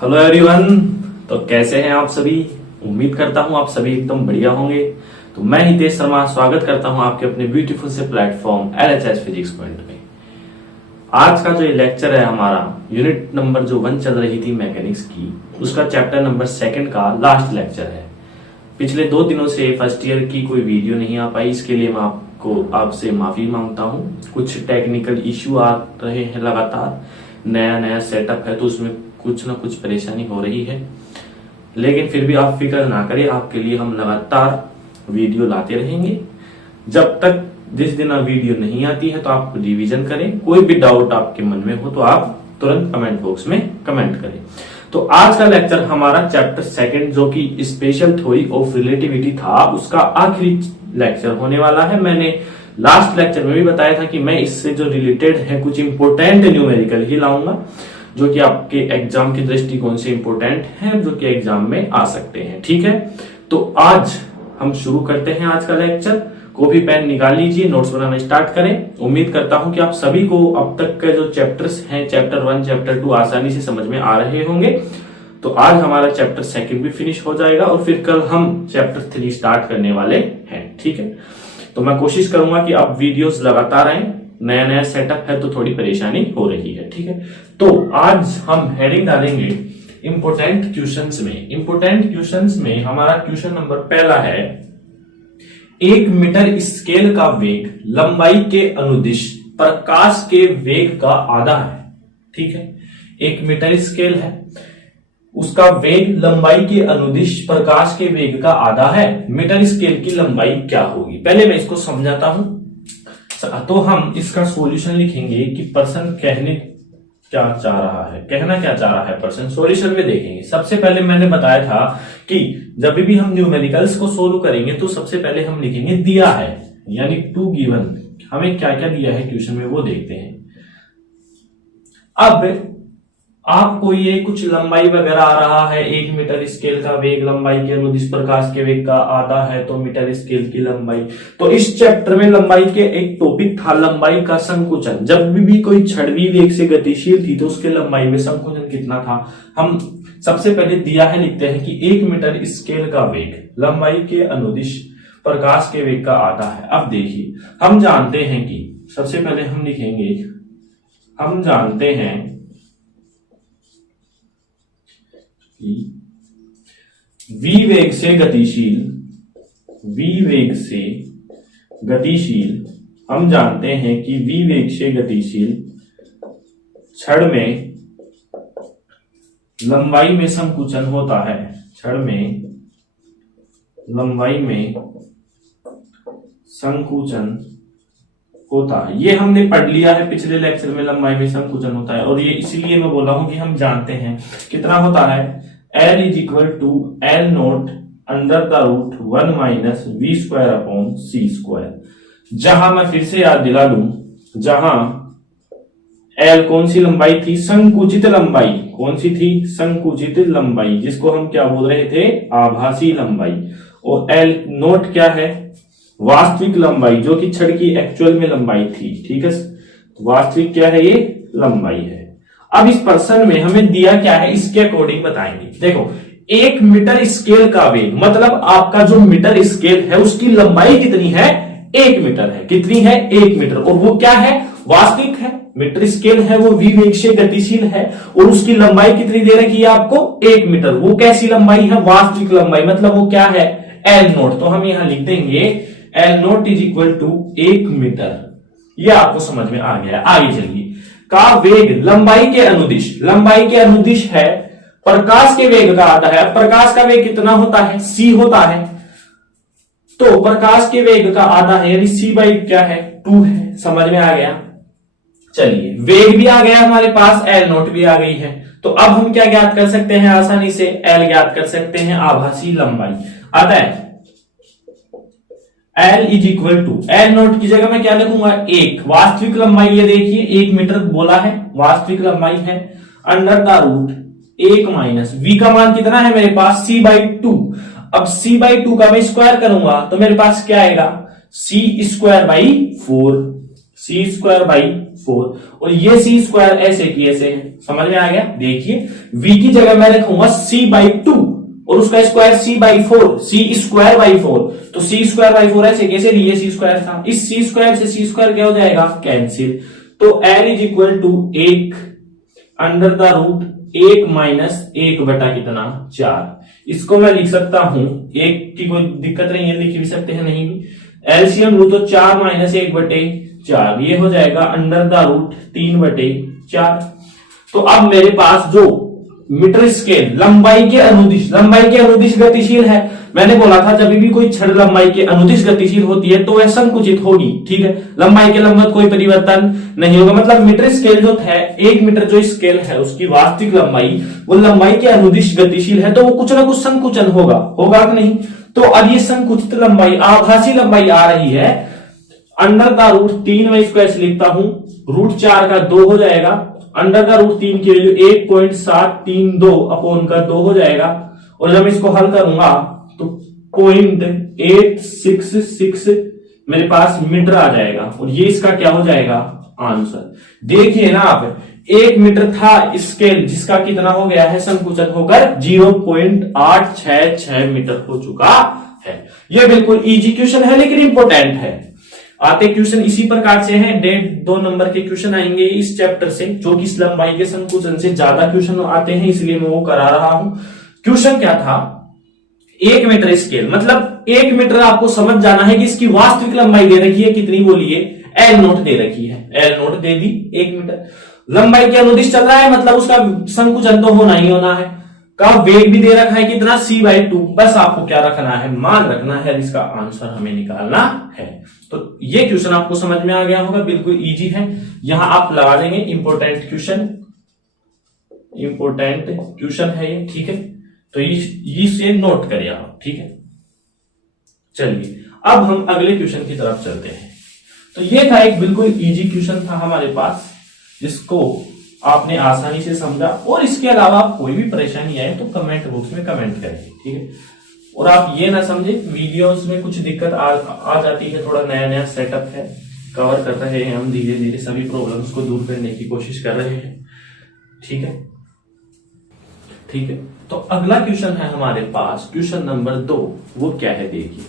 Hello everyone. तो कैसे हैं आप सभी। उम्मीद करता हूं आप सभी एकदम बढ़िया होंगे। तो मैं हितेश शर्मा स्वागत करता हूं आपके अपने ब्यूटीफुल से प्लेटफॉर्म LHS फिजिक्स पॉइंट में। आज का जो ये लेक्चर है हमारा यूनिट नंबर जो 1 चल रही थी मैकेनिक्स की, उसका चैप्टर नंबर 2 का लास्ट लेक्चर है। पिछले 2 दिनों से फर्स्ट ईयर की कोई वीडियो नहीं आ पाई, इसके लिए मैं आपसे माफी मांगता हूं। कुछ टेक्निकल इश्यू आ रहे हैं लगातार, नया सेटअप है तो उसमें कुछ ना कुछ परेशानी हो रही है, लेकिन फिर भी आप फिक्र ना करें, आपके लिए हम लगातार वीडियो लाते रहेंगे। जब तक जिस दिन वीडियो नहीं आती है तो आप रिवीजन करें। कोई भी डाउट आपके मन में हो तो आप तुरंत कमेंट बॉक्स में कमेंट करें। तो आज का लेक्चर हमारा चैप्टर 2 जो कि स्पेशल थ्योरी ऑफ रिलेटिविटी था, उसका आखिरी लेक्चर होने वाला है। मैंने लास्ट लेक्चर में भी बताया था कि मैं इससे जो रिलेटेड है कुछ इंपोर्टेंट न्यूमेरिकल ही लाऊंगा, जो कि आपके एग्जाम के दृष्टिकोण से इंपोर्टेंट है, जो कि एग्जाम में आ सकते हैं। ठीक है, तो आज हम शुरू करते हैं आज का लेक्चर। कॉपी पेन निकाल लीजिए, नोट्स बनाना स्टार्ट करें। उम्मीद करता हूं कि आप सभी को अब तक के जो चैप्टर्स हैं, चैप्टर 1 चैप्टर 2 आसानी से समझ में आ रहे होंगे। तो आज हमारा चैप्टर 2 भी फिनिश हो जाएगा और फिर कल हम चैप्टर 3 स्टार्ट करने वाले हैं। ठीक है, तो मैं कोशिश करूंगा कि आप वीडियोस लगातार आए। नया सेटअप है तो थोड़ी परेशानी हो रही है। ठीक है, तो आज हम हेडिंग डालेंगे इंपोर्टेंट क्वेश्चंस में। इंपोर्टेंट क्वेश्चंस में हमारा क्वेश्चन नंबर पहला है, 1 मीटर स्केल का वेग लंबाई के अनुदिश प्रकाश के वेग का आधा है। ठीक है, 1 मीटर स्केल है, उसका वेग लंबाई के अनुदिश प्रकाश के वेग का आधा है। मीटर स्केल की लंबाई क्या होगी, पहले मैं इसको समझाता हूं। तो हम इसका सॉल्यूशन लिखेंगे कि पर्सन कहना क्या चाह रहा है पर्सन। सॉल्यूशन में देखेंगे। सबसे पहले मैंने बताया था कि जब भी हम न्यूमेरिकल्स को सोल्व करेंगे तो सबसे पहले हम लिखेंगे दिया है, यानी टू गिवन। हमें क्या क्या दिया है क्वेश्चन में वो देखते हैं। अब आपको ये कुछ लंबाई वगैरह आ रहा है, 1 मीटर स्केल का वेग लंबाई के अनुदिश प्रकाश के वेग का आधा है, तो मीटर स्केल की लंबाई। तो इस चैप्टर में लंबाई के एक टॉपिक था लंबाई का संकुचन। जब भी कोई छड़वी वेग से गतिशील थी तो उसके लंबाई में संकुचन कितना था। हम सबसे पहले दिया है, लिखते हैं कि 1 मीटर स्केल का वेग लंबाई के अनुदिश प्रकाश के वेग का आधा है। अब देखिए, हम जानते हैं कि सबसे पहले हम लिखेंगे, हम जानते हैं v वेग से गतिशील, हम जानते हैं कि v वेग से गतिशील छड़ में लंबाई में संकुचन होता है। छड़ में लंबाई में संकुचन होता है, ये हमने पढ़ लिया है पिछले लेक्चर में। लंबाई में संकुचन होता है और ये इसीलिए मैं बोला हूं कि हम जानते हैं कितना होता है। L = L nought under the root 1 minus v² upon c²। जहां मैं फिर से याद दिला दूं, जहां L कौन सी लंबाई थी, संकुचित लंबाई। कौन सी थी, संकुचित लंबाई, जिसको हम क्या बोल रहे थे, आभासी लंबाई। और L नोट क्या है, वास्तविक लंबाई, जो कि छड़ की एक्चुअल में लंबाई थी। ठीक है, वास्तविक क्या है, ये लंबाई है। अब इस पर्सन में हमें दिया क्या है, इसके अकॉर्डिंग बताएंगे। देखो, 1 मीटर स्केल का वेग मतलब आपका जो मीटर स्केल है उसकी लंबाई कितनी है, 1 मीटर है। कितनी है, 1 मीटर। और वो क्या है, वास्तविक है। मीटर स्केल है वो v वेग से गतिशील है और उसकी लंबाई कितनी दे रखी है आपको, 1 मीटर। वो कैसी लंबाई है, वास्तविक लंबाई, मतलब वो क्या है, L नोट। तो हम यहां लिख देंगे L नोट = 1 मीटर। ये आपको समझ में आ गया। आगे चलिए, का वेग लंबाई के अनुदिश है प्रकाश के वेग का आधा है। प्रकाश का वेग कितना होता है, c होता है। तो प्रकाश के वेग का आधा है, यानी c/ क्या है, 2 है। समझ में आ गया। चलिए, वेग भी आ गया हमारे पास, L नोट भी आ गई है। तो अब हम क्या ज्ञात कर सकते हैं, आसानी से L ज्ञात कर सकते हैं, आभासी लंबाई। आता है L = L नोट की जगह मैं क्या लिखूंगा, 1। वास्तविक लंबाई ये देखिए 1 मीटर बोला है, वास्तविक लंबाई है, under the root 1 minus v का मान कितना है मेरे पास, c/2। अब c/2 का मैं स्क्वायर करूंगा तो मेरे पास क्या आएगा, c² / 4। सी स्क्वायर बाई 4, और ये सी स्क्वायर ऐसे की ऐसे है। समझ में आ गया? देखिए v की जगह मैं रखूंगा c बाई 2 और उसका square c by 4, C square by 4, तो सी स्क्वायर बाई 4 ऐसे कैसे लिए सी स्क्वायर था, इस सी स्क्वायर से सी स्क्वायर क्या हो जाएगा, कैंसिल। तो l is equal to 1 under the root 1 minus 1 बटा कितना 4। इसको मैं लिख सकता हूं, एक की कोई दिक्कत नहीं है, लिख भी सकते हैं, नहीं भी एलसीएम लू तो 4 माइनस 1 बटे 4, ये हो जाएगा अंडर द रूट 3 बटे 4। तो अब मेरे पास जो मीटर स्केल लंबाई के अनुदिश गतिशील है, मैंने बोला था जब भी कोई छड़ लंबाई के अनुदिश गतिशील होती है तो वह संकुचित होगी, ठीक है, लंबाई के लंबवत कोई परिवर्तन नहीं होगा। मतलब मीटर स्केल जो है, 1 मीटर जो स्केल है उसकी वास्तविक लंबाई वो लंबाई के अनुदिश गतिशील है, तो वो कुछ ना कुछ संकुचन होगा कि नहीं। तो अब ये संकुचित लंबाई, आभासी लंबाई आ रही है अंडर द रूट 3, मैं इसको ऐसे लिखता हूं, रूट 4 का 2 हो जाएगा, अंडर द रूट 3 की वैल्यू 1.732 अपॉन का 2 हो जाएगा, और जब इसको हल करूंगा तो 0.866 मेरे पास मीटर आ जाएगा, और ये इसका क्या हो जाएगा, आंसर। देखिए ना आप, 1 मीटर था स्केल जिसका कितना हो गया है, संकुचन होकर 0.866 मीटर हो चुका है। यह बिल्कुल इजी क्वेश्चन है लेकिन इंपॉर्टेंट है। आते क्वेश्चन इसी प्रकार से हैं, 1.5-2 नंबर के क्वेश्चन आएंगे इस चैप्टर से, जो कि इस लंबाई के संकुचन से ज्यादा क्वेश्चन आते हैं, इसलिए मैं वो करा रहा हूं। क्वेश्चन क्या था, 1 मीटर स्केल, मतलब 1 मीटर आपको समझ जाना है कि इसकी वास्तविक लंबाई दे रखी है, कितनी बोलिए, एल नोट दे रखी है, एल नोट दे दी 1 मीटर, लंबाई के अनुदिश चल रहा है, मतलब उसका संकुचन तो होना ही होना है, का वेग भी दे रखा है कितना, c/2, बस आपको क्या रखना है, मान रखना है, इसका आंसर हमें निकालना है। तो ये क्वेश्चन आपको समझ में आ गया होगा, बिल्कुल इजी है, यहां आप लगा देंगे इंपॉर्टेंट क्वेश्चन है ये, ठीक है, तो इसे नोट करिए आप, ठीक है। चलिए अब हम अगले क्वेश्चन की तरफ चलते हैं। तो ये था एक बिल्कुल इजी क्वेश्चन था हमारे पास, जिसको आपने आसानी से समझा, और इसके अलावा कोई भी परेशानी आए तो कमेंट बॉक्स में कमेंट करें, ठीक है। और आप ये ना समझे वीडियोस में कुछ दिक्कत आ जाती है, थोड़ा नया सेटअप है, कवर कर रहे हैं हम, धीरे धीरे सभी प्रॉब्लम्स को दूर करने की कोशिश कर रहे हैं, ठीक है। तो अगला क्वेश्चन है हमारे पास, क्वेश्चन नंबर 2, वो क्या है, देखिए,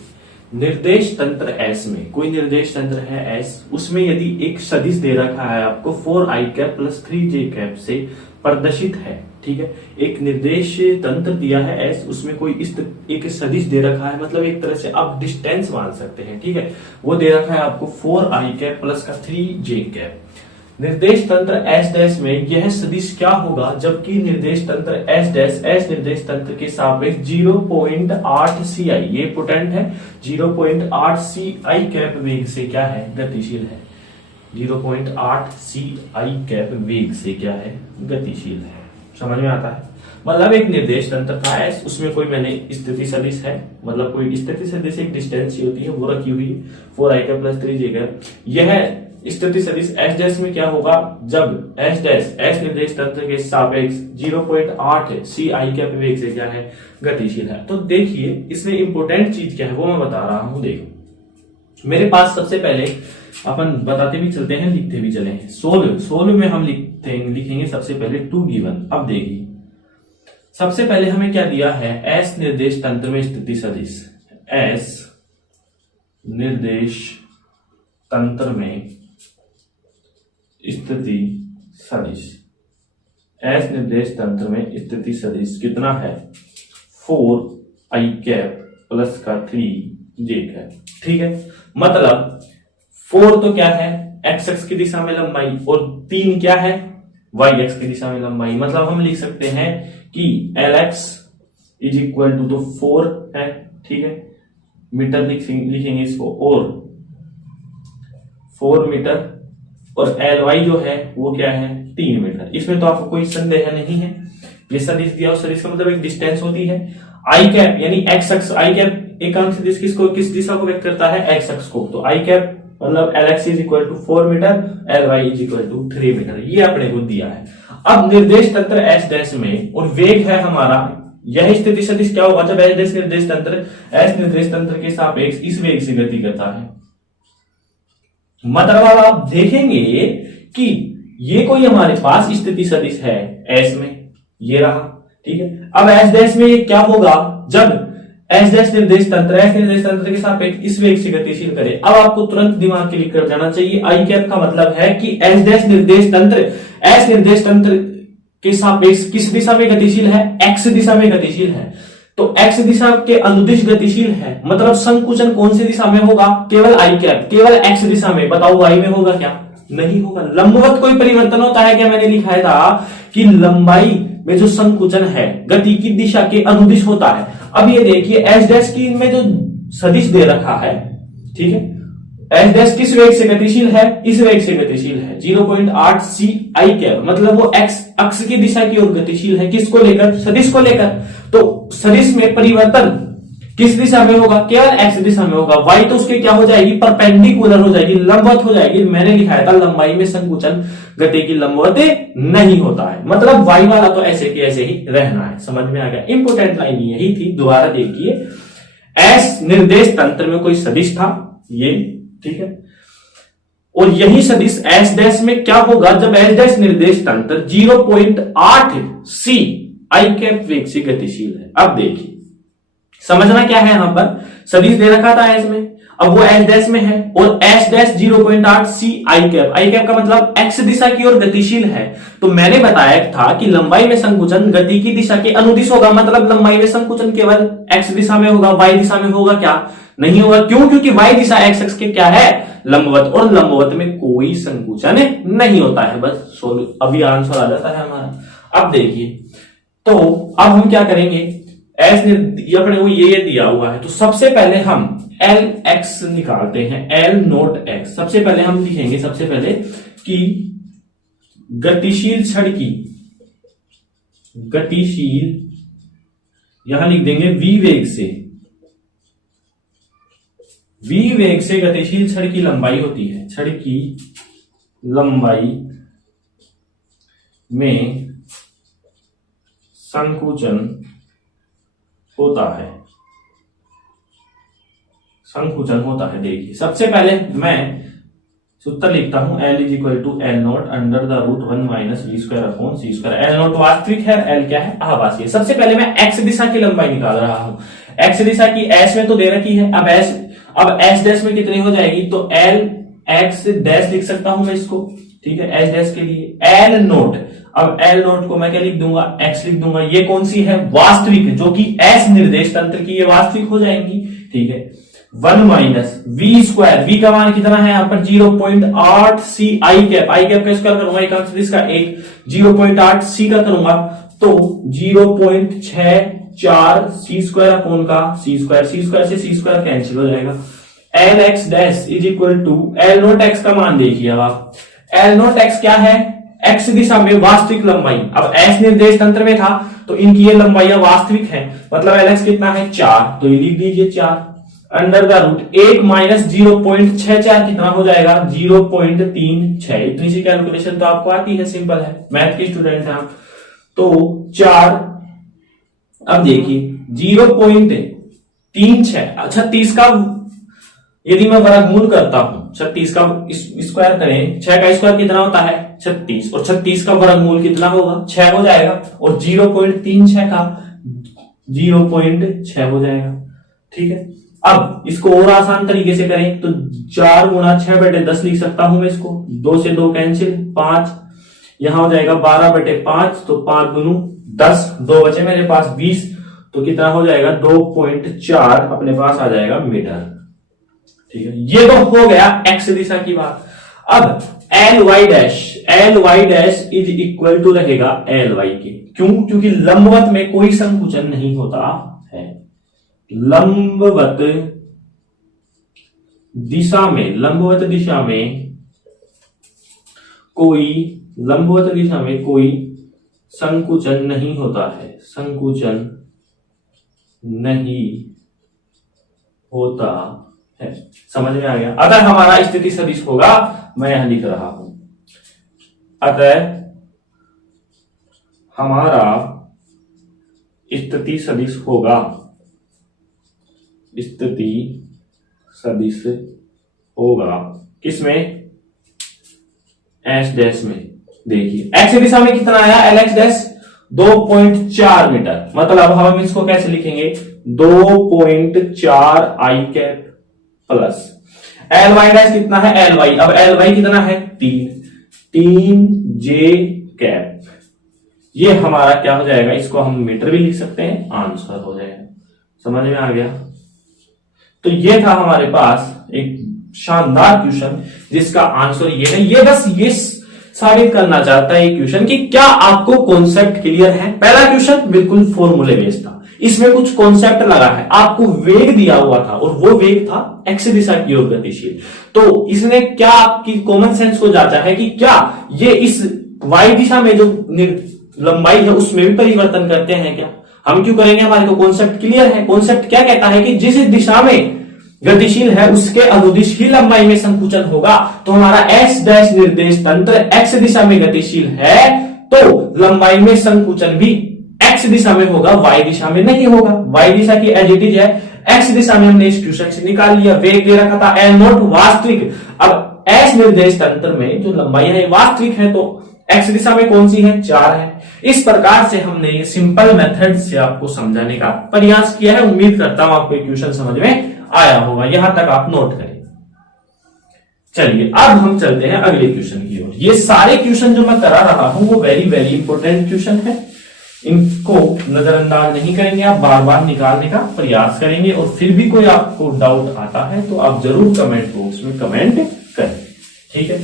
निर्देश तंत्र एस में, कोई निर्देश तंत्र है एस, उसमें यदि एक सदिश दे रखा है आपको 4i cap plus 3j cap से प्रदर्शित है, ठीक है, एक निर्देश तंत्र दिया है एस, उसमें कोई एक सदिश दे रखा है, मतलब एक तरह से आप डिस्टेंस मान सकते हैं, ठीक है, वो दे रखा है आपको 4i कैप प्लस का 3j कैप। निर्देश तंत्र एस डैश में यह सदिश क्या होगा, जबकि निर्देश तंत्र एस डैश एस निर्देश तंत्र के सापेक्ष 0.8 ci, ये पोटेंट है, 0.8 ci कैप वेग से क्या है, गतिशील है, 0.8 ci कैप वेग से क्या है, गतिशील है। समझ में आता है, मतलब एक निर्देश तंत्र था एस, उसमें कोई मैंने स्थिति सदिश है, मतलब कोई स्थिति सदिश एक डिस्टेंस होती है वो रखी हुई है 4i cap plus 3j cap. यह स्थिति सदिश एस डैश में क्या होगा, जब एस डैश एस निर्देश तंत्र के सापेक्ष 0.8 ci कैप वेग से क्या है, गतिशील है। तो देखिए इसमें इंपॉर्टेंट चीज क्या है वो मैं बता रहा हूं। देखो मेरे पास सबसे पहले अपन बताते भी चलते हैं, लिखते भी चले हैं, सोल्व में हम लिखेंगे सबसे पहले 2 गिवन। अब देखिए सबसे पहले हमें क्या दिया है, एस निर्देश तंत्र में स्थिति सदिश, एस निर्देश तंत्र में स्थिति सदिश, एस निर्देश तंत्र में स्थिति सदिश कितना है, 4i कैप प्लस का 3j कैप, ठीक है। मतलब 4 तो क्या है, एक्स एक्स की दिशा में लंबाई, और 3 क्या है, वाई एक्स की दिशा में लंबाई। मतलब हम लिख सकते हैं कि Lx इज इक्वल टू तो 4 है, ठीक है, मीटर लिखेंगे इसको, और 4 मीटर, और Ly जो है वो क्या है, 3 मीटर। इसमें तो आपको कोई संदेह नहीं है, ये सदिश दिया, उस सदिश का मतलब एक डिस्टेंस होती है। आई कैप यानी एक्स एक्स, आई कैप एकांक सदिश किस दिशा को व्यक्त करता है, एक्स एक्स को, तो आई कैप मतलब Lx is equal to 4 metre, Ly is equal to 3 metre, ये अपने को दिया है। अब निर्देश तंत्र एस डैश में, और वेग है हमारा, यह स्थिति सदिश क्या होगा, जब एस निर्देश तंत्र एस निर्देश तंत्र के सापेक्ष इस वेग से गति करता है, मतलब अब आप देखेंगे कि ये कोई हमारे पास स्थिति सदिश है एस में, ये रहा, ठीक है। अब एस डैश में ये क्या होगा, जब एस डैश निर्देश तंत्र एस निर्देश तंत्र के सापेक्ष इस वेग से गतिशील करे। अब आपको तुरंत दिमाग क्लिक कर जाना चाहिए, आई कैप का मतलब है कि एस डैश निर्देश तंत्र एस निर्देश तंत्र के सापेक्ष किस दिशा में गतिशील है, एक्स दिशा में गतिशील है। तो एक्स दिशा के अनुदिश गतिशील है, मतलब संकुचन कौन सी दिशा में होगा, केवल आई कैप, केवल एक्स दिशा में। बताओ वाई में होगा क्या, नहीं होगा। लंबवत कोई परिवर्तन होता है क्या, मैंने लिखा था कि लंबाई में जो संकुचन है गति की दिशा के अनुदिश होता है। अब ये देखिए एस डैश की में जो सदिश दे रखा है, ठीक है, एस डैश किस वेग से गतिशील है, इस वेग से गतिशील है 0.8 सी आई कैप, मतलब वो एक्स अक्ष की दिशा की ओर गतिशील है, किसको लेकर, सदिश को लेकर। तो सदिश में परिवर्तन किस दिशा में होगा, केवल एक्स दिशा में होगा। वाई तो उसके क्या हो जाएगी, परपेंडिकुलर हो जाएगी, लंबवत हो जाएगी। मैंने लिखाया था लंबाई में संकुचन गति की लंबवत नहीं होता है, मतलब वाई वाला तो ऐसे की ऐसे ही रहना है। समझ में आ गया, इंपोर्टेंट लाइन यही थी। दोबारा देखिए, एस निर्देश तंत्र में कोई सदिश था ये, ठीक है, और यही सदिश एस डैश में क्या होगा, जब एस डैश निर्देश तंत्र 0.8 सी आई कैप वेग से गतिशील है। अब देखिए समझना क्या है, यहां पर सदिश दे रखा था एस में, अब वो एस डैश में है और एस डैश 0.8 सी आई कैप का मतलब एक्स दिशा की ओर गतिशील है। तो मैंने बताया था कि लंबाई में संकुचन गति की दिशा के अनुदिश होगा, मतलब लंबाई में संकुचन केवल एक्स दिशा में होगा, वाई दिशा में होगा क्या, नहीं होगा। क्यों, क्योंकि वाई दिशा एक्स अक्ष के क्या है, लंबवत, और लंबवत में कोई संकुचन नहीं होता है। बस अभी आंसर आ जाता है हमारा। अब देखिए, तो अब हम क्या करेंगे, एस अपने को ये दिया हुआ है, तो सबसे पहले हम एल एक्स निकालते हैं, एल नोट एक्स। सबसे पहले हम लिखेंगे, सबसे पहले कि गतिशील छड़ की, गतिशील यहां लिख देंगे वी वेग से, वी वेग से गतिशील छड़ की लंबाई होती है, छड़ की लंबाई में संकुचन होता है, संकुचन होता है। देखिए सबसे पहले मैं सूत्र लिखता हूं, L is equal to L nought under the root 1 minus we square upon C square. L nought वास्तविक है, एल क्या है, आभासी है। सबसे पहले मैं एक्स दिशा की लंबाई निकाल रहा हूं, एक्स दिशा की एस में तो दे रखी है, अब एस डैश में कितनी हो जाएगी, तो एल एक्स डैश लिख सकता हूं मैं इसको, ठीक है, एस डैश के लिए एल नोट। अब एल नोट को मैं क्या लिख दूंगा, एक्स लिख दूंगा। ये कौन सी है, वास्तविक, जो कि एस निर्देश तंत्र की ये वास्तविक हो जाएंगी, ठीक है। 1 माइनस वी स्क्वायर, वी का मान कितना है यहाँ पर 0.8 सी आई कैप, आई कैप का स्क्वायर करूंगा, एक अक्ष का एक 0.8 सी का करूंगा तो 0.64 सी स्क्वायर अपॉन का सी स्क्वायर से सी स्क्वायर कैंसिल हो जाएगा। L X dash is equal to L nought X का मान देखिए। अब आप एल नोट एक्स क्या है, एक्स दिशा में वास्तविक लंबाई। अब एस निर्देश तंत्र में था तो इनकी ये लंबाइयां वास्तविक है, मतलब एल एक्स कितना है 4, तो ये लिख दीजिए 4 अंडर द रूट 1 माइनस 0.64 कितना हो जाएगा 0.36। इतनी सी कैलकुलेशन तो आपको आती है, सिंपल है, मैथ के स्टूडेंट हैं आप। तो 4, अब देखिए 0.36, 36 का यदि मैं वर्गमूल करता हूं, 36 का स्क्वायर करें, 6 का स्क्वायर कितना होता है 36, और 36 का वर्गमूल कितना होगा 6 हो जाएगा, और 0.36 का 0.6 हो जाएगा, ठीक है। अब इसको और आसान तरीके से करें तो 4 गुणा 6/10 लिख सकता हूं मैं इसको, 2 से 2 कैंसिल, 5 यहां हो जाएगा 12/5, तो 5 दूनी 10, 2 बचे मेरे पास 20, तो कितना हो जाएगा 2.4 अपने पास आ जाएगा मीटर, ठीक है। ये तो हो गया एक्स दिशा की बात। अब L Y dash is equal to रहेगा एल वाई के, क्यों, क्योंकि लंबवत में कोई संकुचन नहीं होता है, लंबवत दिशा में कोई संकुचन नहीं होता है, संकुचन नहीं होता है। समझ में आ गया। अतः हमारा स्थिति सदिश होगा, मैं यहां लिख रहा हूं, अतः हमारा स्थिति सदिश होगा, स्थिति सदिश होगा किसमें, एच डैश में। देखिए एक्स दिशा में कितना आया, एल एक्स डैश 2.4 मीटर, मतलब हम इसको कैसे लिखेंगे, 2.4 i cap plus L Y dash कितना है, एल वाई, अब एल वाई कितना है 3 जे कैप। ये हमारा क्या हो जाएगा, इसको हम मीटर भी लिख सकते हैं, आंसर हो जाएगा। समझ में आ गया। तो ये था हमारे पास एक शानदार क्वेश्चन जिसका आंसर ये है। ये बस ये साबित करना चाहता है क्वेश्चन कि क्या आपको कॉन्सेप्ट क्लियर है। पहला क्वेश्चन बिल्कुल फॉर्मूले बेस्ड था, इसमें कुछ कॉन्सेप्ट लगा है, आपको वेग दिया हुआ था और वो वेग था एक्स दिशा की ओर गतिशील। तो इसने क्या आपकी कॉमन सेंस को जांचा है कि क्या ये इस वाई दिशा में जो लंबाई है उसमें भी परिवर्तन करते हैं क्या। हम क्यों करेंगे, हमारे को कॉन्सेप्ट क्लियर है। कॉन्सेप्ट क्या कहता है कि जिस दिशा में गतिशील है उसके अनुदिश ही लंबाई में संकुचन होगा। तो हमारा एस डैश निर्देश तंत्र एक्स दिशा में गतिशील है तो लंबाई में संकुचन भी एक्स दिशा में होगा, वाई दिशा में नहीं होगा। वाई दिशा की एज इट इज है, एक्स दिशा में हमने इस क्वेश्चन से निकाल लिया। वेग दे रखा था एल नॉट वास्तविक, अब एस निर्देश तंत्र में जो लंबाई है वास्तविक है तो एक्स दिशा में कौन सी है, 4 है। इस प्रकार से हमने ये सिंपल मेथड से आपको समझाने का प्रयास किया है। उम्मीद करता हूं आपको क्वेश्चन समझ में आया होगा, यहां तक आप नोट करें। चलिए अब हम चलते हैं अगले क्वेश्चन की ओर। ये सारे क्वेश्चन जो मैं करा रहा हूं वो वेरी वेरी इंपॉर्टेंट क्वेश्चन है, इनको नजरअंदाज नहीं करेंगे, आप बार बार निकालने का प्रयास करेंगे और फिर भी कोई आपको डाउट आता है तो आप जरूर कमेंट बॉक्स में कमेंट करें, ठीक है।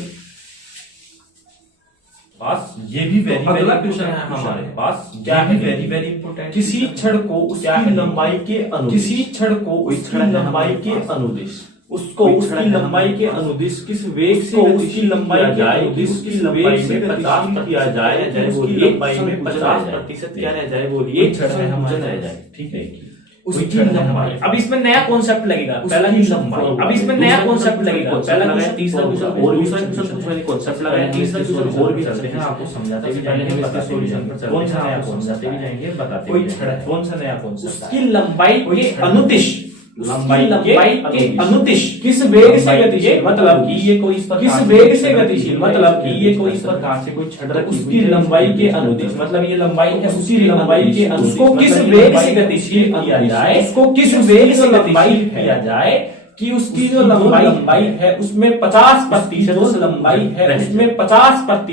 पास ये भी वेरी वेरी क्वेश्चन है हमारे पास, क्या है वेरी वेरी इंपॉर्टेंट। किसी छड़ को उसकी लंबाई के अनुदिश, किसी छड़ को उसकी लंबाई के अनुदिश, उसको उसकी लंबाई के अनुदिश किस वेग से उसकी लंबाई जाए, उसकी लंबाई में 50 किया जाए, उसकी लंबाई में 50% क्या रह जाए, बोलिए छड़ है हमारा रह जाए, ठीक है। उसकी लंबाई, अब इसमें नया कॉन्सेप्ट लगेगा, पहला लंबाई, अब इसमें नया कॉन्सेप्ट लगेगा, पहला क्वेश्चन, तीसरा क्वेश्चन और दूसरा क्वेश्चन कुछ मैंने कॉन्सेप्ट लगाया, तीसरा क्वेश्चन और भी चलते हैं, आपको समझाते भी जाएंगे, हम इसके सॉल्यूशन पर चलते हैं, कौन सा नया समझाते भी जाएंगे, बताते भी जाएंगे कौन सा नया कॉन्सेप्ट। उसकी लंबाई के अनुदिश, लंबाई के अनुदिश किस वेग से गतिशील, मतलब कि ये कोई किस वेग से गतिशील, मतलब कि ये कोई इस प्रकार से कोई छड़, उसकी लंबाई के अनुदिश, मतलब ये लंबाई है उसी लंबाई के अनुदिश, उसको किस वेग से गतिशील किया जाए, उसको किस वेग से गतिशील किया जाए कि उसकी जो लंबाई है उसमें 50% जो लंबाई है उसमें 50%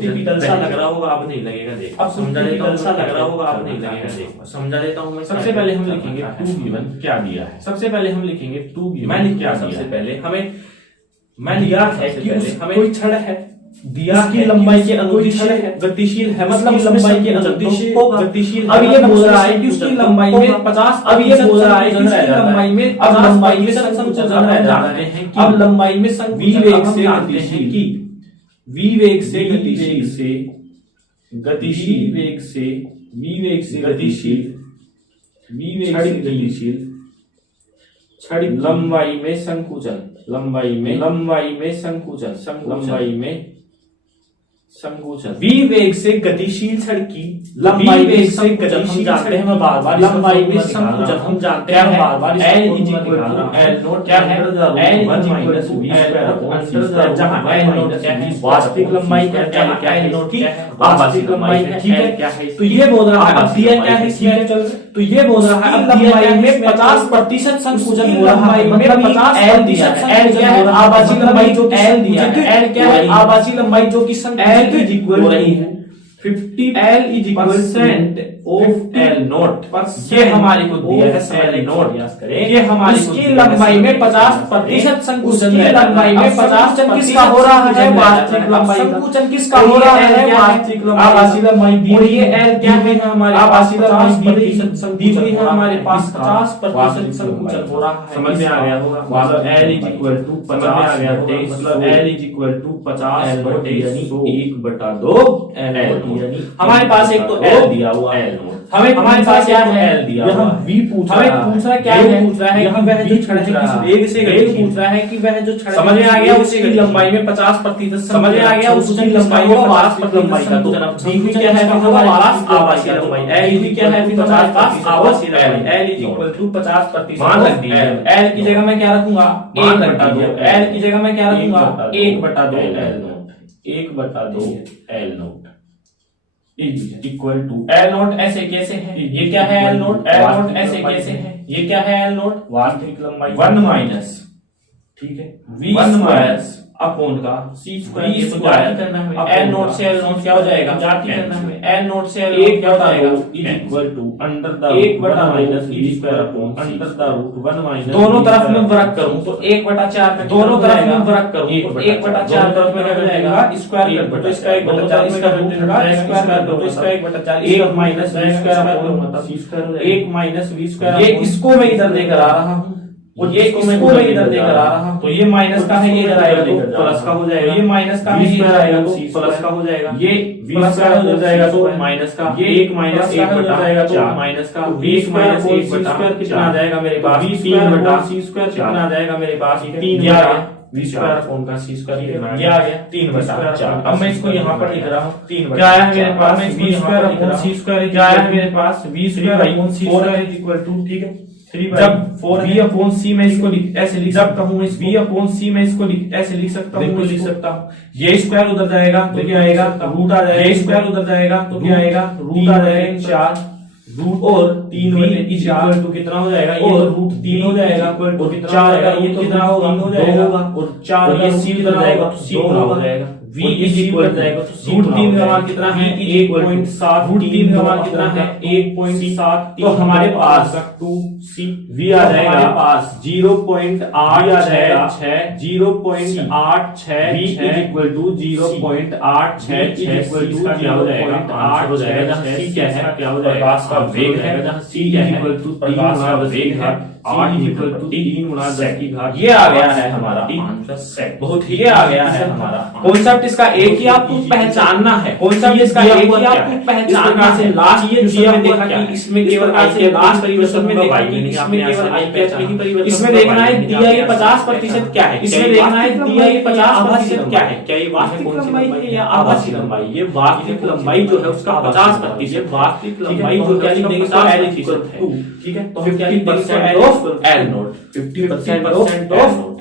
टिपिकल सा लग रहा होगा, अब नहीं लगेगा, देख अब समझा देता हूं, सा लग रहा होगा, अब नहीं लगेगा, देख समझा देता हूं मैं। सबसे पहले हम लिखेंगे 2 गिवन क्या दिया है, सबसे पहले हम लिखेंगे 2 गिवन, मैं लिख क्या सबसे पहले हमें मैं लिया है कि हमें कोई छड़ है दिया की लंबाई के अनुदिश गतिशील है, मतलब लंबाई के अनुदिश गतिशील। अब ये बोल रहा है कि उसकी लंबाई में 50, अब ये बोल रहा है कि उसकी लंबाई में, अब लंबाई में संकुचन जानते हैं कि अब लंबाई में वी वेग से गतिशील की, वी वेग से गतिशील से गतिशील वेग से वी वेग से गतिशील, वी वेग से गतिशील छड़ लंबाई में संकुचन, लंबाई में संकुचन, लंबाई में संकुचन, वी वेग से गतिशील छड़ की लंबाई वेग से गतिशील जानते हैं, मैं बार बार लंबाई में संकुचन हम जानते हैं बार बार, L equal to L not क्या है, L इक्वल टू V, जहां L नॉट क्या है वास्तविक लंबाई है, क्या है नॉट की वास्तविक लंबाई है, ठीक है क्या है। तो ये बोल रहा है अब दिया क्या है, चल तो ये बोल रहा है अब लंबाई में 50% संकुचन हो रहा है, मतलब 50 L दिया है, L क्या है आभासी लंबाई जो L दिया है, L क्या है आभासी लंबाई जो कि L हो रही है 50 L is equal of L not, ये हमारे को दिया है समझ नोट, ये हमारी इसकी लंबाई में 50% संकुचन, लंबाई में 50% किसका हो रहा है वास्तविक लंबाई, संकुचन किसका हो रहा है वास्तविक लंबाई, आभासी लंबाई, और ये L क्या है हमारे आभासी लंबाई दी हुई है हमारे पास 50% संकुचन हो रहा है, समझ में आ गया होगा, मतलब L इज इक्वल टू 50 आ गया, मतलब L इज इक्वल टू 50 बटे 1/2 L, हमारे पास एक तो L दिया हुआ है, हमारे पास क्या है L दिया हुआ है, V पूछ रहा है, पूछ रहा है कि वह जो छड़ है किस वेग से गतिशील, पूछ रहा है कि वह जो छड़ समझ में आ गया उसकी लंबाई में 50% समझ में आ गया उसकी लंबाई में 50% लंबाई का, तो दी हुई क्या है हमारे पास आभासी लंबाई एल की क्या है फिर हमारे पास आवासीय लंबाई, एल इज इक्वल टू 50% मान रख दिया। एल की जगह मैं क्या रखूंगा 1/2, एल की जगह मैं क्या रखूंगा 1/2 L nought, 1/2 L nought equal to L nought. ऐसे कैसे है, ये क्या है एल नोट, एल नोट ऐसे कैसे है, ये क्या है एल नोट वास्तविक लंबाई 1 माइनस, ठीक है, वी स्क्वायर अपॉन का सी स्क्वायर, ये तो जाती करना है, एल नोट से एल नोट क्या हो जाएगा जाती करना है, एल नोट से एल नोट क्या हो जाएगा is equal to under the 1/2 minus we square upon under the root 1 minus, दोनों तरफ में वर्ग करूं तो 1/4 में, दोनों तरफ में वर्ग करूं तो 1/4 तरफ में क्या हो जाएगा स्क्वायर कर दो, तो इसका 1/4 इसका रूट होगा स्क्वायर कर दो, तो इसका 1/4 1 minus we square upon C square, 1 minus we square, ये इसको मैं इधर लेकर आ रहा हूं और ये इसको मैं इधर लेकर आ रहा हूं, तो ये माइनस का है ये इधर आएगा तो प्लस का हो जाएगा, ये माइनस का है ये इधर आएगा तो प्लस का हो जाएगा, ये प्लस का हो जाएगा तो माइनस का, ये 1 माइनस 1 हो जाएगा तो माइनस का, 1 माइनस 1 स्क्वायर कितना आ जाएगा मेरे पास 3/सी स्क्वायर कितना आ जाएगा मेरे पास 3 वी स्क्वायर अपॉन का सी स्क्वायर, ये आ गया 3/4। अब मैं इसको यहाँ पर लिख रहा हूँ 3/4 क्या आया मेरे पास वी स्क्वायर अपॉन सी स्क्वायर, क्या आया मेरे पास V square upon C square is equal to, ठीक है, जब 4 अपॉन सी में इसको ऐसे लिख सकता हूँ, इस v अपॉन सी में इसको ऐसे लिख सकता हूँ, लिख सकता हूँ, ये स्क्वायर उधर जाएगा तो क्या आएगा रूट आ जाएगा, ये स्क्वायर उधर जाएगा तो क्या आएगा रूट आ जाएगा 4 रूट और 3/4 टू कितना हो जाएगा, ये तो रूट 3 हो जाएगा और कितना आएगा ये तो कितना होगा 2 हो जाएगा और 4 ये सी उधर जाएगा तो सी हो जाएगा, v इज इक्वल जाएगा तो रूट 3 का मान कितना है 1.7, रूट 3 का मान कितना है 1.7, तो हमारे पास 2c v आ जाएगा हमारे पास 0.8 आ जाएगा 0.86 v is equal to 0.86 is equal to क्या हो जाएगा 8 हो जाएगा, जहां c क्या है क्या हो जाएगा प्रकाश का वेग है, जहां c इज इक्वल टू प्रकाश का वेग है 8 इज इक्वल टू 3 गुणा 10 की घात, ये आ गया है हमारा आंसर सेट। बहुत ही ये आ गया है हमारा कॉन्सेप्ट, इसका एक ही आपको पहचानना है, कॉन्सेप्ट इसका एक ही आपको पहचानना है। लास्ट ये दिया में देखा कि इसमें केवल आई के लास्ट परिवर्तन में देखा कि इसमें केवल आई के ही परिवर्तन, इसमें देखना है दिया ये 50% क्या है, इसमें देखना है दिया ये 50% क्या है, क्या ये वास्तविक लंबाई है या आभासी लंबाई, ये वास्तविक लंबाई जो है उसका 50%, वास्तविक लंबाई जो क्या लिख देंगे 2, ठीक है, तो हम क्या लिख देंगे of L note 50% of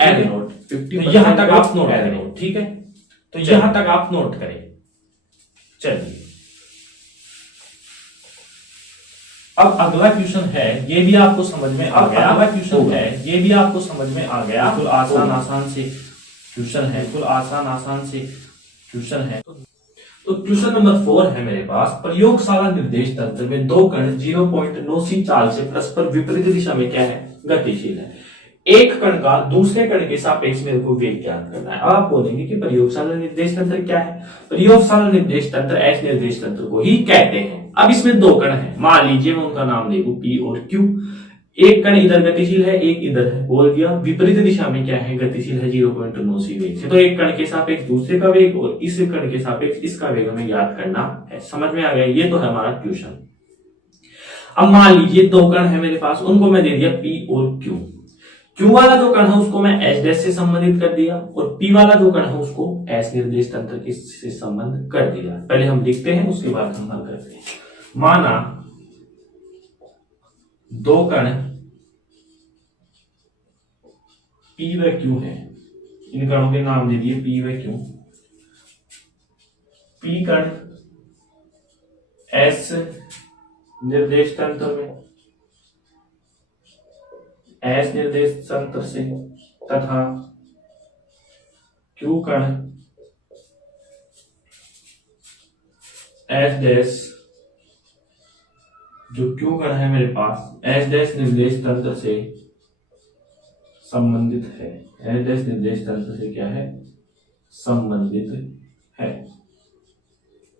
L note 50, यहां तक आप नोट करें, ठीक है, तो यहां तक आप नोट करें। चलिए अब अगला क्वेश्चन है, ये भी आपको समझ में आ गया, अगला क्वेश्चन है ये भी आपको समझ में आ गया, बिल्कुल आसान से क्वेश्चन है, बिल्कुल आसान से क्वेश्चन है। तो क्वेश्चन नंबर 4 है मेरे पास, प्रयोगशाला निर्देश तंत्र में दो कण 0.9c चाल से परस्पर विपरीत दिशा में क्या है गतिशील है, एक कण का दूसरे कण के सापेक्ष मेरे को वेग ज्ञात करना है। अब आप बोलेंगे कि प्रयोगशाला निर्देश तंत्र क्या है, प्रयोगशाला निर्देश तंत्र एच निर्देश तंत्र को ही कहते हैं। अब इसमें दो कण है, मान लीजिए मैं उनका नाम दे दूं P और Q, एक कण इधर गतिशील है एक इधर है, बोल दिया विपरीत दिशा में क्या है गतिशील है 0.9c वेग से, तो एक कण के सापेक्ष दूसरे का वेग और इस कण के सापेक्ष इसका वेग हमें ज्ञात करना है। समझ में आ गया, ये तो है हमारा क्वेश्चन। अब मान लीजिए दो कण है मेरे पास, उनको मैं दे दिया P और Q, Q वाला जो कण है उसको मैं H डैश से संबंधित कर दिया और P वाला जो कण है उसको H निर्देश तंत्र से संबंध कर दिया। पहले हम लिखते हैं उसके बाद हम हल करते हैं। माना दो कण P व Q है, इन कणों के नाम दे दिए P व Q। P कण S निर्देश तंत्र में S निर्देश तंत्र से तथा Q कण S डैश, जो Q कण है मेरे पास S डैश निर्देश तंत्र से संबंधित है, S डैश निर्देश तंत्र से क्या है संबंधित है।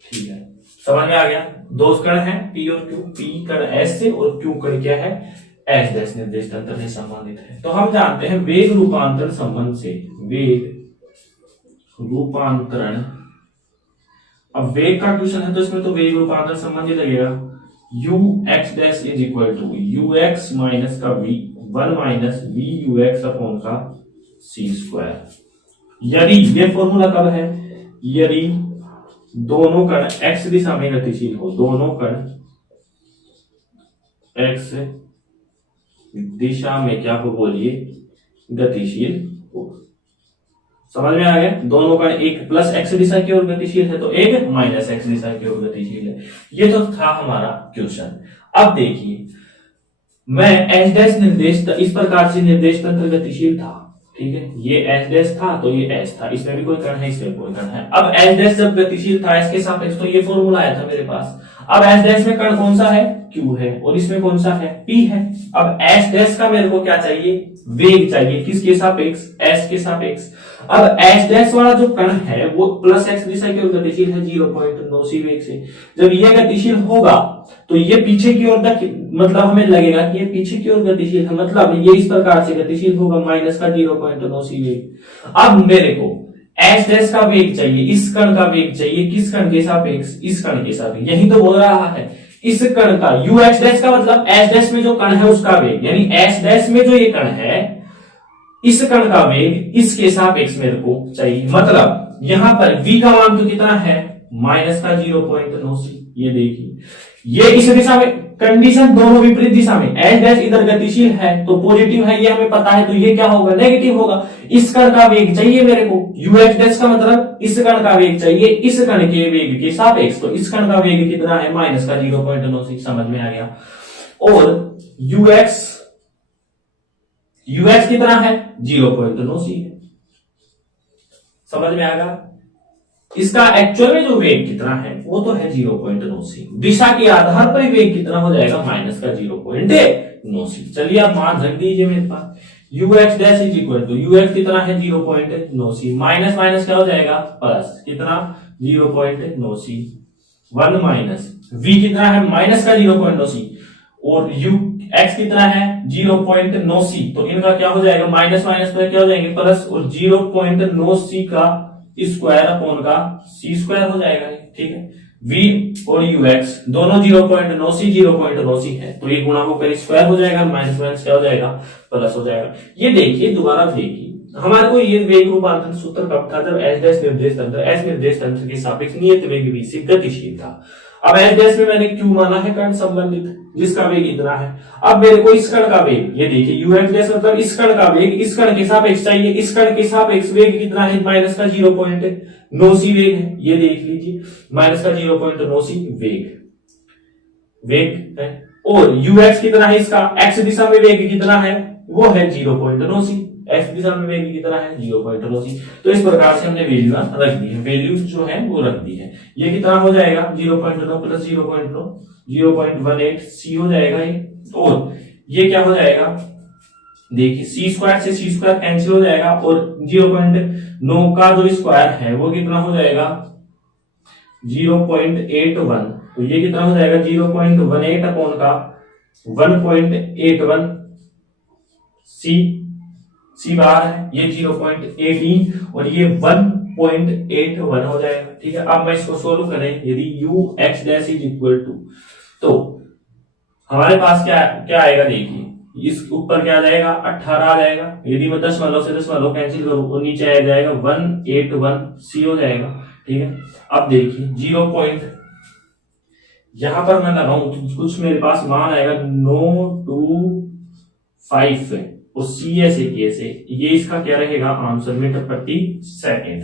ठीक है, समझ में आ गया। दो कण है P और Q, P कण S से और Q कण क्या है S डैश निर्देश तंत्र से संबंधित है। तो हम जानते हैं वेग रूपांतरण संबंध से, वेग रूपांतरण, अब वेग का क्वेश्चन है तो इसमें तो वेग रूपांतरण संबंध ही लगेगा। u x dash is equal to ux minus का v 1 minus v ux upon का c स्क्वायर। यदि ये फॉर्मूला कब है, यदि दोनों कण x दिशा में गतिशील हो, दोनों कण एक्स दिशा में क्या हो बोलिए, गतिशील हो। समझ में आ गया? दोनों का एक प्लस एक्स दिशा की ओर गतिशील है तो एक माइनस एक्स दिशा की ओर गतिशील है। ये तो था हमारा क्वेश्चन। अब देखिए, मैं एच डैश निर्देश इस प्रकार से निर्देश तंत्र गतिशील था, ठीक है, ये एच डैश था तो ये एच था, इसमें भी कोई कण है, इसमें कोई कण है। अब एच डैश जब गतिशील था एच के सापेक्ष तो ये फॉर्मूला आया था मेरे पास। अब एच डैश में कण कौन सा है, क्यू है, और इसमें कौन सा है, पी है। अब एच डैश का मेरे को क्या चाहिए, वेग चाहिए, किसके सापेक्ष, एच के सापेक्ष। अब एच डैश वाला जो कण है वो प्लस एक्स दिशा की ओर गतिशील है 0.9 वेग से। जब ये गतिशील होगा तो ये पीछे की ओर मतलब हमें लगेगा कि ये पीछे की ओर गतिशील है, मतलब ये इस प्रकार से गतिशील होगा माइनस का 0.9 वेग। अब मेरे को एच डैश का वेग चाहिए, इस कण का वेग चाहिए, किस कण के सापेक्ष, इस कण के सापेक्ष। यही तो बोल रहा है, इस कण का यू एच डैश का मतलब एच डैश में जो कण है उसका वेग, यानी एच डैश में जो ये कण है इस कण का वेग इसके सापेक्ष मेरे को चाहिए। मतलब यहां पर v का मान तो कितना है, माइनस का 0.9। ये देखिए, ये इस दिशा में, कंडीशन दोनों विपरीत दिशा में, एच डैश इधर गतिशील है तो पॉजिटिव है, ये हमें पता है, तो ये क्या होगा, नेगेटिव होगा। इस कण का वेग चाहिए मेरे को, यू एच डैश का मतलब इस कण का वेग चाहिए इस कण के वेग के सापेक्ष, तो इस कण का वेग कितना है, माइनस का 0.9। समझ में आ गया? और यूएक्स कितना है, 0.9 है। समझ में आएगा? इसका एक्चुअल में जो वेग कितना है वो तो है 0.9। दिशा के आधार पर वेग कितना हो जाएगा, माइनस का 0.9। चलिए आप मान रख दीजिए मेरे पास, u x dash is equal to, u x कितना है 0.9, माइनस माइनस क्या हो जाएगा, प्लस कितना 0.9, 1 माइनस v कितना है, माइनस का 0.9, और यू एक्स कितना है 0.9, तो इनका क्या हो जाएगा, माइनस माइनस में क्या हो जाएंगे, प्लस, और 0.9 का स्क्वायर अपॉन का सी स्क्वायर हो जाएगा। ठीक है, v और यू एक्स दोनों 0.9 है, तो ये गुणा होकर स्क्वायर हो जाएगा, माइनस माइनस क्या हो जाएगा, प्लस हो जाएगा। ये देखिए, दोबारा देखिए, हमारे को ये वेग रूपांतरण सूत्र कब था, जब एच डैश निर्देश तंत्र के सापेक्ष नियत वेग v से गतिशील था। अब एच डैश में मैंने क्यू माना है कण संबंधित, जिसका वेग इतना है। अब मेरे को इस कण का वेग, ये देखिए यू एच डैश मतलब इस कण का वेग इस कण के सापेक्ष चाहिए, इस कण के सापेक्ष वेग कितना है, माइनस का 0.9 वेग है। ये देख लीजिए, माइनस का 0.9 वेग है, और यू एक्स कितना है, इसका एक्स दिशा में वेग कितना है, वो है 0.9, एक्स दिशा में वेग कितना है 0.9। तो इस प्रकार से हमने वैल्यू रख दी है, वैल्यू जो है वो रख दी है। ये कितना हो जाएगा 0.9 प्लस 0.9 0.18 सी हो जाएगा ये, और ये क्या हो जाएगा, देखिए सी स्क्वायर से सी स्क्वायर कैंसिल हो जाएगा, और 0.9 का जो स्क्वायर है वो कितना हो जाएगा 0.81, तो ये कितना हो जाएगा 0.18 अपॉन का 1.81 सी बार है, ये 0.18 और ये 1.81 हो जाएगा। ठीक है, अब मैं इसको सोल्व करें, यदि u x dash is equal to, तो हमारे पास क्या क्या आएगा, देखिए इस ऊपर क्या आ जाएगा 18 आ जाएगा, यदि मैं दशमलव से दशमलव कैंसिल करूं तो नीचे आ जाएगा 181 सी हो जाएगा। ठीक है, अब देखिए 0 पॉइंट यहां पर मैं लगाऊं तो कुछ मेरे पास मान आएगा 925 और सी ऐसे ये इसका क्या रहेगा आंसर, मीटर प्रति सेकेंड।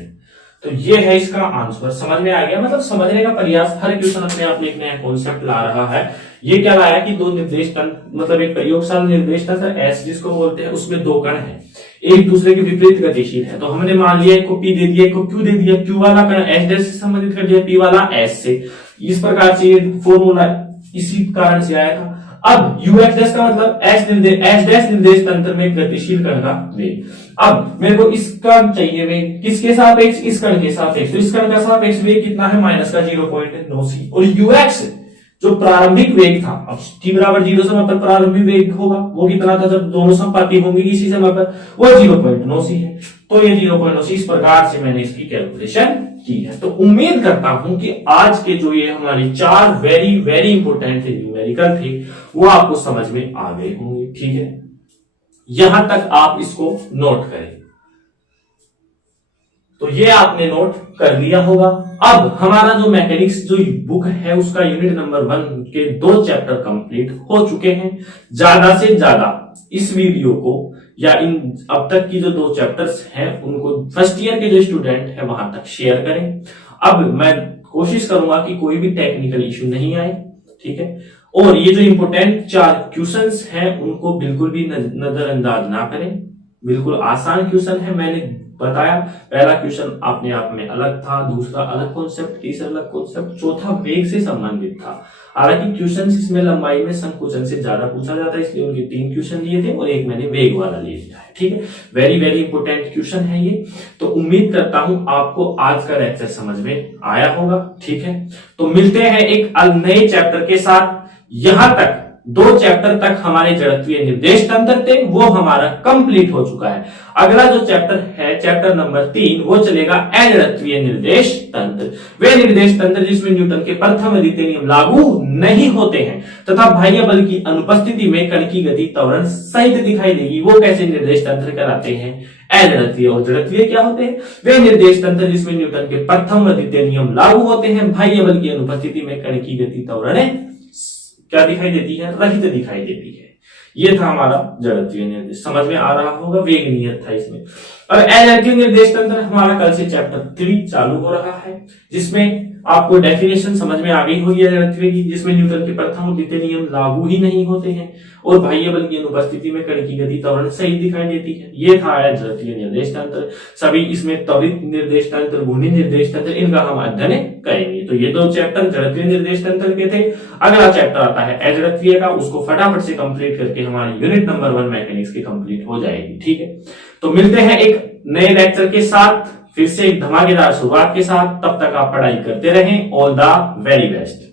तो ये है इसका आंसर। समझ में आ गया? मतलब समझने का प्रयास, हर क्वेश्चन अपने आप में एक नया कॉन्सेप्ट ला रहा है। ये क्या लाया कि दो निर्देश तंत्र, मतलब एक प्रयोगशाला निर्देश तंत्र एस जिसको बोलते हैं, उसमें दो कण हैं, एक दूसरे के विपरीत गतिशील है। तो हमने मान लिया एक को पी दे दिया, एक को क्यू दे दिया, क्यू वाला कण एच डैश से संबंधित कर दिया, पी वाला एस से। इस प्रकार से फॉर्मूला इसी कारण से आया था। अब यू एक्स डैश का मतलब एच डैश निर्देश तंत्र में गतिशील कण का वेग। अब मेरे को इसका चाहिए वेग किसके सापेक्ष, इस कण के सापेक्ष। तो इस कण का सापेक्ष वेग कितना है, माइनस का 0.9 और यू एक्स जो प्रारंभिक वेग था, अब t बराबर 0 समय पर प्रारंभिक वेग होगा, वो कितना था जब दोनों समपाती होंगे किसी समय पर, वो 0.9 है। तो ये 0.9 इस प्रकार से मैंने इसकी कैलकुलेशन की है। तो उम्मीद करता हूं कि आज के जो ये हमारी 4 वेरी वेरी इंपोर्टेंट न्यूमेरिकल थे वो आपको समझ में आ गए होंगे। ठीक है, यहां तक आप इसको नोट करें। तो ये आपने नोट कर लिया होगा। अब हमारा जो मैकेनिक्स जो बुक है उसका यूनिट नंबर 1 के 2 चैप्टर कंप्लीट हो चुके हैं। ज्यादा से ज्यादा इस वीडियो को या इन अब तक की जो 2 चैप्टर्स हैं उनको फर्स्ट ईयर के जो स्टूडेंट है वहां तक शेयर करें। अब मैं कोशिश करूंगा कि कोई भी टेक्निकल इश्यू नहीं आए, ठीक है। और ये जो इंपोर्टेंट 4 क्वेश्चंस हैं उनको बिल्कुल भी नजरअंदाज ना करें। बिल्कुल आसान क्वेश्चन है, मैंने बताया। पहला क्वेश्चन अपने आप में अलग था, दूसरा अलग कॉन्सेप्ट, तीसरा अलग कॉन्सेप्ट, चौथा वेग से संबंधित था। हालांकि क्वेश्चन इसमें लंबाई में संकोचन से ज्यादा पूछा जाता है, इसलिए उनके 3 क्वेश्चन लिए थे और एक मैंने वेग वाला ले लिया है, ठीक है। वेरी वेरी इंपोर्टेंट क्वेश्चन है ये। तो उम्मीद करता हूं आपको आज का लेक्चर समझ में आया होगा, ठीक है। तो मिलते हैं एक नए चैप्टर के साथ। यहां तक 2 चैप्टर तक हमारे जड़त्वीय निर्देश तंत्र थे, वो हमारा कंप्लीट हो चुका है। अगला जो चैप्टर है, चैप्टर नंबर 3, वो चलेगा अजड़त्वीय निर्देश तंत्र। वे निर्देश तंत्र जिसमें न्यूटन के प्रथम और द्वितीय नियम लागू नहीं होते हैं तथा बाह्य बल की अनुपस्थिति में कण की गति त्वरण सहित दिखाई देगी। वो कैसे निर्देश तंत्र कराते हैं? अजड़त्वीय। और जड़त्वीय क्या होते हैं? वे निर्देश तंत्र जिसमें न्यूटन के प्रथम और द्वितीय नियम लागू होते हैं, बाह्य बल की अनुपस्थिति में कण की गति त्वरण क्या दिखाई देती है? रहित दिखाई देती है। ये था हमारा जड़त्वीय निर्देश। समझ में आ रहा होगा, वेग नियत था इसमें। और अजड़त्वीय निर्देश तंत्र हमारा कल से चैप्टर 3 चालू हो रहा है, जिसमें आपको डेफिनेशन समझ में आ गई होगी अजड़त्वीय की, जिसमें न्यूटन के प्रथम और द्वितीय नियम लागू ही नहीं होते हैं और बाह्य बल की अनुपस्थिति में कण की गति त्वरण सही दिखाई देती है। ये था जड़त्वीय निर्देश तंत्र। सभी इसमें त्वरित निर्देश तंत्र, घूर्णी निर्देश तंत्र, इनका हम अध्ययन करेंगे। तो ये 2 चैप्टर जड़त्वीय निर्देश तंत्र के थे। अगला चैप्टर आता है अजड़त्वीय का, उसको फटाफट से कंप्लीट करके हमारी यूनिट नंबर 1 मैकेनिक्स की कंप्लीट हो जाएगी, ठीक है। तो मिलते हैं एक नए लेक्चर के साथ, फिर से एक धमाकेदार शुरुआत के साथ। तब तक आप पढ़ाई करते रहें। All the very best.